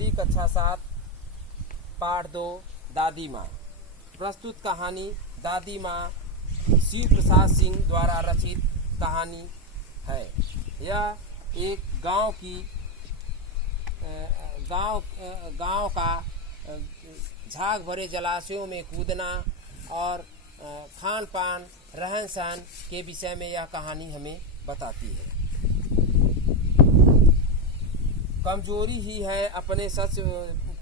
हिंदी कक्षा 7 पाठ 2 दादी माँ। प्रस्तुत कहानी दादी माँ शिव प्रसाद सिंह द्वारा रचित कहानी है। यह एक गांव का झाग भरे जलाशयों में कूदना और खान पान रहन सहन के विषय में यह कहानी हमें बताती है। कमजोरी ही है अपने सच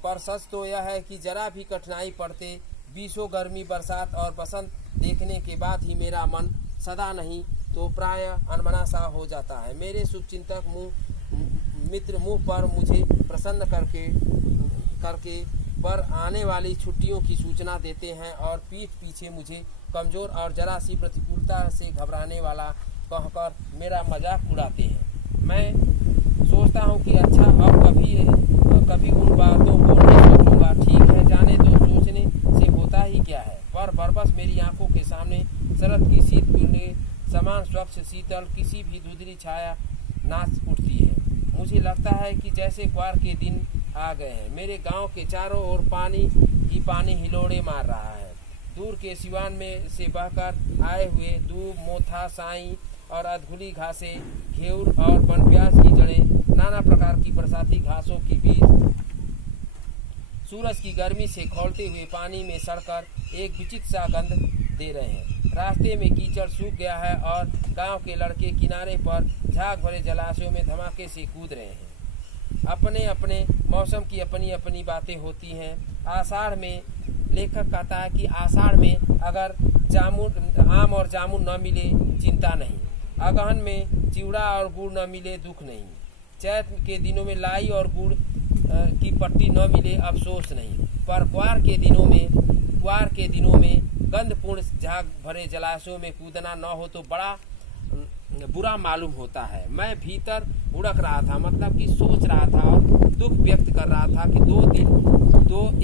पर सच तो यह है कि जरा भी कठिनाई पड़ते बीसों गर्मी बरसात और बसंत देखने के बाद ही मेरा मन सदा नहीं तो प्राय अनमना सा हो जाता है। मेरे शुभचिंतक मित्र मुँह पर मुझे प्रसन्न करके पर आने वाली छुट्टियों की सूचना देते हैं और पीठ पीछे मुझे कमज़ोर और जरा सी प्रतिकूलता से घबराने वाला कहकर मेरा मजाक उड़ाते हैं। मैं सोचता हूँ कि अच्छा अब कभी उन बातों को नहीं सोचूंगा। ठीक है, जाने दो, सोचने से होता ही क्या है। पर बरबस मेरी आंखों के सामने शरद की शीत किरणें समान स्वच्छ शीतल किसी भी धुंधली छाया नाच उठती है। मुझे लगता है कि जैसे क्वार के दिन आ गए हैं। मेरे गांव के चारों ओर पानी हिलोड़े मार रहा है। दूर के सिवान में से बहकर आए हुए दूब, मोथा, साई और अधगुली घासें, घेउर और बनप्याज की जड़ें, नाना प्रकार की बरसाती घासों की बीज सूरज की गर्मी से खौलते हुए पानी में सड़कर एक विचित्र सा गंध दे रहे हैं। रास्ते में कीचड़ सूख गया है और गांव के लड़के किनारे पर झाग भरे जलाशयों में धमाके से कूद रहे हैं। अपने अपने मौसम की अपनी अपनी बातें होती हैं। आषाढ़ में लेखक कहता है कि आषाढ़ में अगर आम और जामुन न मिले चिंता नहीं, अगहन में चिवड़ा और गुड़ न मिले दुख नहीं, चैत के दिनों में लाई और गुड़ की पट्टी न मिले अफसोस नहीं, पर क्वार के दिनों में गंधपूर्ण झाग भरे जलाशयों में कूदना न हो तो बड़ा बुरा मालूम होता है। मैं भीतर उड़क रहा था, मतलब कि सोच रहा था और दुख व्यक्त कर रहा था कि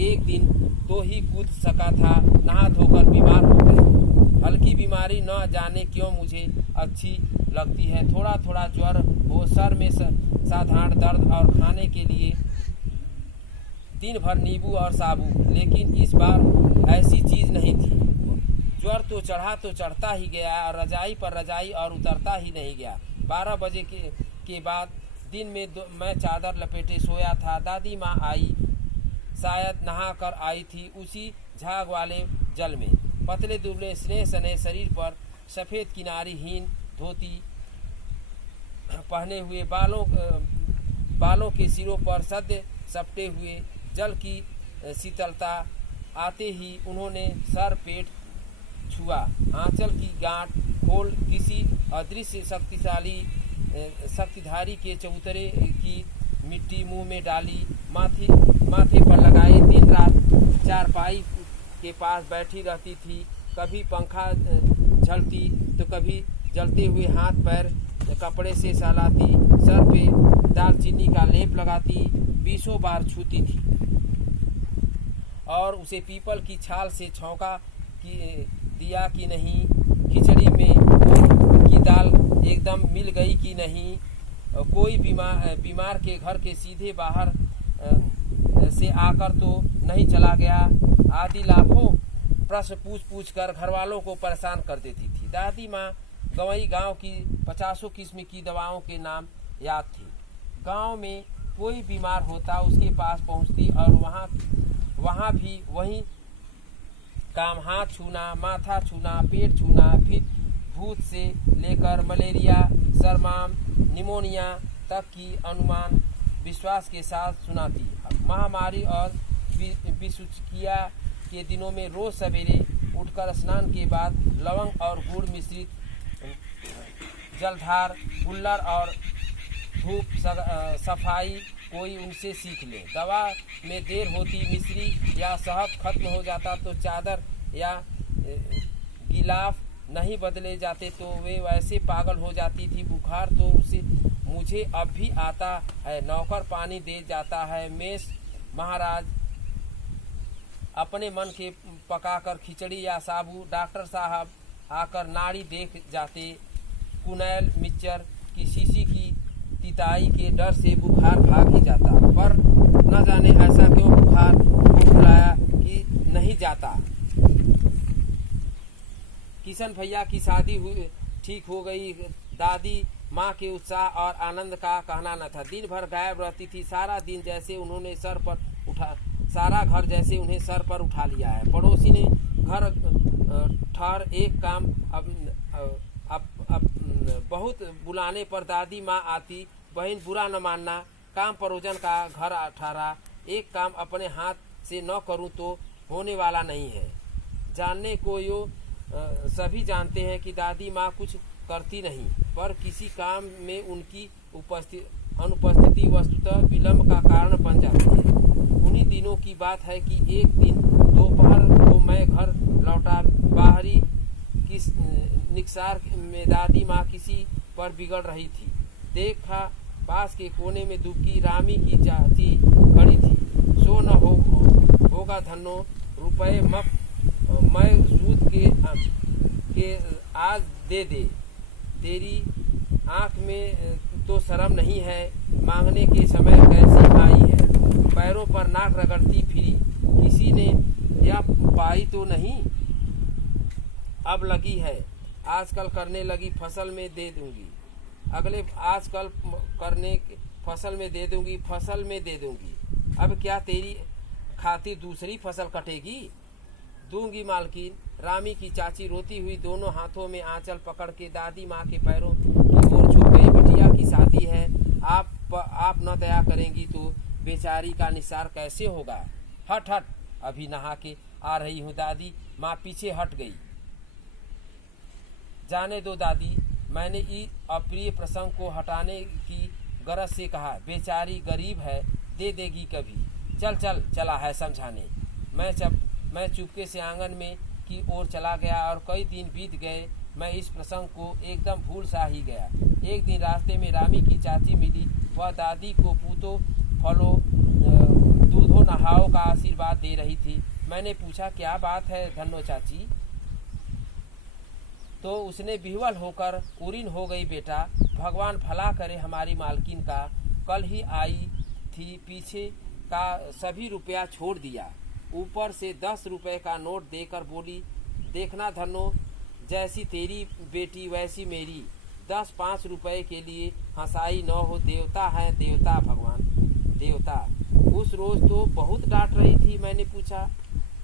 एक दिन तो ही कूद सका था, नहा धोकर बीमार हो गए। हल्की बीमारी न जाने क्यों मुझे अच्छी लगती है। थोड़ा थोड़ा ज्वर हो, सर में साधारण दर्द और खाने के लिए दिन भर नींबू और साबु, लेकिन इस बार ऐसी चीज़ नहीं थी। ज्वर तो चढ़ता ही गया और रजाई पर रजाई और उतरता ही नहीं गया। 12 बजे के बाद दिन में मैं चादर लपेटे सोया था। दादी माँ आई, शायद नहा कर आई थी उसी झाग वाले जल में। पतले दुबले स्नेह सने शरीर पर सफ़ेद किनारीहीन धोती पहने हुए, बालों के सिरों पर सद्य सपटे हुए, जल की शीतलता आते ही उन्होंने सर पेट छुआ, आंचल की गांठ खोल किसी अदृश्य शक्तिधारी के चबूतरे की मिट्टी मुंह में डाली, माथे पर लगाए दिन रात चारपाई के पास बैठी रहती थी। कभी पंखा झलती तो कभी जलते हुए हाथ पैर कपड़े से सहलाती, सर पे दालचीनी का लेप लगाती, 20 बार छूती थी और उसे पीपल की छाल से छौंका दिया कि नहीं, खिचड़ी में मूंग की दाल एकदम मिल गई कि नहीं, कोई बीमार के घर के सीधे बाहर से आकर तो नहीं चला गया, आदि लाखों प्रश्न पूछ कर घरवालों को परेशान कर देती थी। दादी माँ गंवई गांव की 50 किस्म की दवाओं के नाम याद थे। गांव में कोई बीमार होता उसके पास पहुंचती और वहाँ भी वही काम, हाथ छूना, माथा छूना, पेट छूना, फिर भूत से लेकर मलेरिया, सरमाम, निमोनिया तक की अनुमान विश्वास के साथ सुनाती। महामारी और विषुचिया के दिनों में रोज सवेरे उठकर स्नान के बाद लवंग और गुड़ मिश्रित जलधार, गुल्लर और धूप सफाई कोई उनसे सीख ले। दवा में देर होती, मिश्री या शहद खत्म हो जाता तो चादर या गिलाफ नहीं बदले जाते तो वे वैसे पागल हो जाती थी। बुखार तो उसे मुझे अब भी आता है, नौकर पानी दे जाता है। मेष महाराज अपने मन के पकाकर खिचड़ी या साबू, डॉक्टर साहब आकर नाड़ी देख जाते। कुनैल मिक्सचर की शीशी की तिताई के डर से बुखार भाग ही जाता, पर न जाने ऐसा क्यों बुखार को बुलाया कि नहीं जाता। किशन भैया की शादी हुई ठीक हो गई। दादी माँ के उत्साह और आनंद का कहना न था। दिन भर गायब रहती थी। सारा दिन जैसे उन्होंने सारा घर जैसे उन्हें सर पर उठा लिया है। पड़ोसी ने घर ठहर एक काम अब बहुत बुलाने पर दादी माँ आती। बहन बुरा न मानना, काम परोजन का घर ठहरा, एक काम अपने हाथ से न करूं तो होने वाला नहीं है। जानने को यो सभी जानते हैं कि दादी माँ कुछ करती नहीं, पर किसी काम में उनकी अनुपस्थिति वस्तुतः विलंब का कारण बन जाती है। उन्हीं दिनों की बात है कि एक दिन दोपहर को मैं घर लौटा। बाहरी किस निकसार में दादी माँ किसी पर बिगड़ रही थी। देखा पास के कोने में दुबकी रामी की चाची खड़ी थी। सो न होगा धन्नो रुपए मैं सूद के आज दे दे। तेरी आँख में तो शर्म नहीं है, मांगने के समय कैसी आई है। पैरों पर नाक रगड़ती फिरी। किसी ने या पाई तो नहीं, अब लगी है, आजकल करने लगी, फसल में दे दूंगी। अगले आजकल करने फसल में दे दूंगी, फसल में दे दूंगी। अब क्या तेरी खातिर दूसरी फसल कटेगी? दूंगी मालकिन। रामी की चाची रोती हुई दोनों हाथों में आंचल पकड़ के दादी माँ के पैरों की ओर झुक गई। बिटिया की शादी है, आप न दया करेंगी तो बेचारी का निस्सार कैसे होगा। हट हट, अभी नहा के आ रही हूँ। दादी माँ पीछे हट गई। जाने दो दादी, मैंने इस अप्रिय प्रसंग को हटाने की गरज से कहा। बेचारी गरीब है, दे देगी कभी। चल चल चला है समझाने। मैं चुपके से आंगन में की ओर चला गया और कई दिन बीत गए। मैं इस प्रसंग को एकदम भूल सा ही गया। एक दिन रास्ते में रामी की चाची मिली। वह दादी को पूतो फलो दूधो नहाओ का आशीर्वाद दे रही थी। मैंने पूछा, क्या बात है धन्नो चाची? तो उसने विह्वल होकर उरीन हो गई। बेटा, भगवान भला करे हमारी मालकिन का, कल ही आई थी, पीछे का सभी रुपया छोड़ दिया, ऊपर से 10 रुपए का नोट देकर बोली, देखना धन्नो, जैसी तेरी बेटी वैसी मेरी। 10-5 रुपए के लिए हंसाई न हो। देवता है देवता, भगवान देवता। उस रोज तो बहुत डांट रही थी। मैंने पूछा,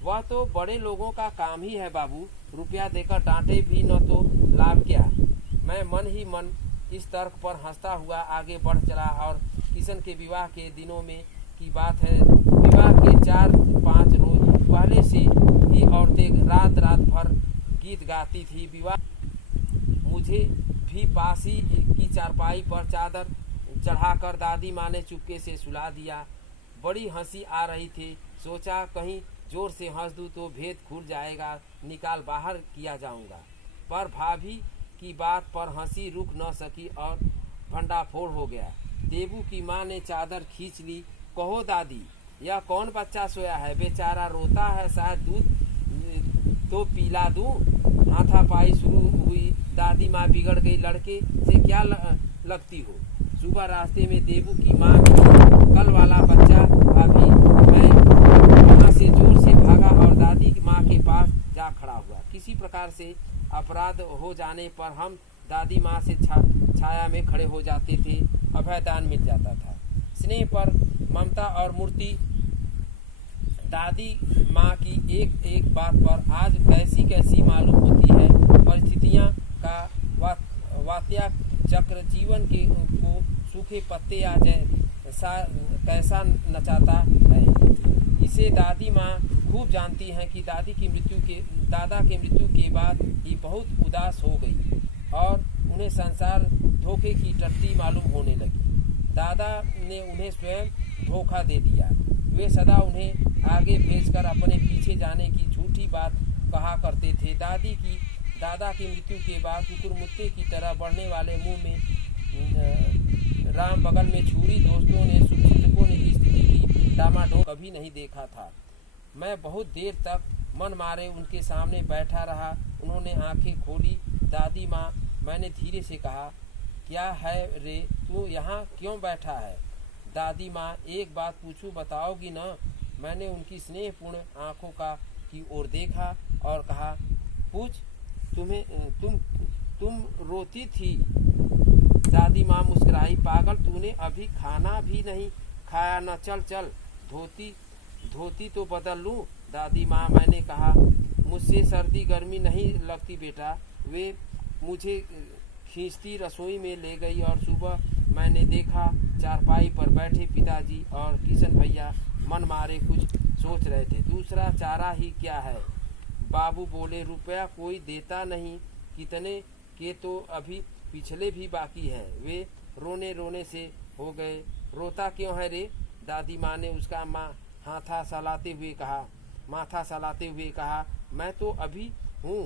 वह तो बड़े लोगों का काम ही है बाबू, रुपया देकर डांटे भी न तो लाभ क्या। मैं मन ही मन इस तर्क पर हंसता हुआ आगे बढ़ चला। और किशन के विवाह के दिनों में की बात है। विवाह के 4-5 रोज पहले से ही औरतें रात भर गीत गाती थी। विवाह मुझे भी पास ही की चारपाई पर चादर चढ़ाकर दादी माँ ने चुपके से सुला दिया। बड़ी हंसी आ रही थी। सोचा कहीं जोर से हंस दूं तो भेद खुल जाएगा, निकाल बाहर किया जाऊंगा। पर भाभी की बात पर हंसी रुक न सकी और भंडाफोड़ हो गया। देबू की माँ ने चादर खींच ली। कहो दादी, यह कौन बच्चा सोया है? बेचारा रोता है, शायद दूध तो पिला दूं। हाथापाई शुरू हुई। दादी माँ बिगड़ गई। लड़के से क्या लगती हो? सुबह रास्ते में देबू की माँ, कल वाला बच्चा। अभी मैं वहाँ से जोर से भागा और दादी माँ के पास जा खड़ा हुआ। किसी प्रकार से अपराध हो जाने पर हम दादी माँ से छाया में खड़े हो जाते थे, अभयदान मिल जाता था। स्नेह पर ममता और मूर्ति दादी माँ की एक एक बात पर आज कैसी मालूम होती है। परिस्थितियाँ का वात्या चक्र जीवन के को सूखे पत्ते आ जाए कैसा नचाता है, इसे दादी माँ खूब जानती हैं कि दादा के मृत्यु के बाद ही बहुत उदास हो गई और उन्हें संसार धोखे की टट्टी मालूम होने लगी। दादा ने उन्हें स्वयं धोखा दे दिया। वे सदा उन्हें आगे भेजकर अपने पीछे जाने की झूठी बात कहा करते थे। दादा की मृत्यु के बाद कुकुरमुत्ते की तरह बढ़ने वाले मुंह में राम बगल में छुरी। दोस्तों ने, शुभचिंतकों ने इस स्थिति की डामाडोल कभी नहीं देखा था। मैं बहुत देर तक मन मारे उनके सामने बैठा रहा। उन्होंने आंखें खोली। दादी माँ, मैंने धीरे से कहा, क्या है रे, तू यहाँ क्यों बैठा है? दादी माँ, एक बात पूछूं, बताओगी ना? मैंने उनकी स्नेहपूर्ण आंखों की ओर देखा और कहा, पूछ। तुम रोती थी? दादी माँ मुस्कुराई, पागल, तूने अभी खाना भी नहीं खाया न? चल चल, धोती तो बदल लूं। दादी माँ, मैंने कहा, मुझसे सर्दी गर्मी नहीं लगती बेटा। वे मुझे खींचती रसोई में ले गई और सुबह मैंने देखा चारपाई पर बैठे पिताजी और किशन भैया मन मारे कुछ सोच रहे थे। दूसरा चारा ही क्या है? बाबू बोले, रुपया कोई देता नहीं, कितने के तो अभी पिछले भी बाकी हैं। वे रोने रोने से हो गए। रोता क्यों है रे? दादी माँ ने उसका माथा सहलाते हुए कहा, मैं तो अभी हूँ।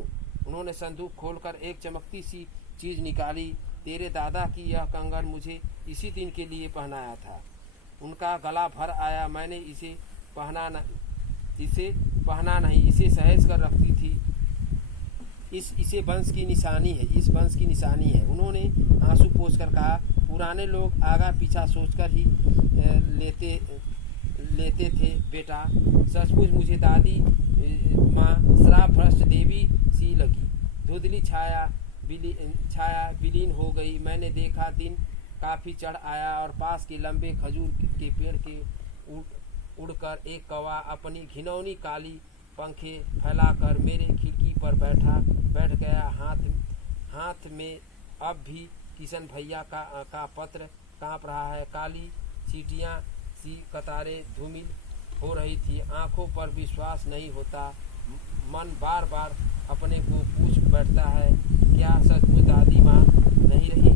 उन्होंने संदूक खोलकर एक चमकती सी चीज निकाली। तेरे दादा की यह कंगन मुझे इसी दिन के लिए पहनाया था। उनका गला भर आया। मैंने इसे पहना नहीं, इसे सहेज कर रखती थी। इसे वंश की निशानी है, इस वंश की निशानी है। उन्होंने आंसू पोंछकर कहा, पुराने लोग आगा पीछा सोचकर ही लेते थे बेटा। सचमुच मुझे दादी माँ श्राप भ्रष्ट देवी सी लगी। धुंधली छाया विलीन हो गई। मैंने देखा दिन काफी चढ़ आया और पास के लंबे खजूर के पेड़ के उड़कर एक कौवा अपनी घिनौनी काली पंखे फैलाकर मेरे खिड़की पर बैठ गया। हाथ में अब भी किशन भैया का पत्र कांप रहा है। काली चींटियां सी कतारें धूमिल हो रही थी। आंखों पर विश्वास नहीं होता। मन बार बार अपने को पूछ बैठता है, क्या सचमुच दादी माँ नहीं रही?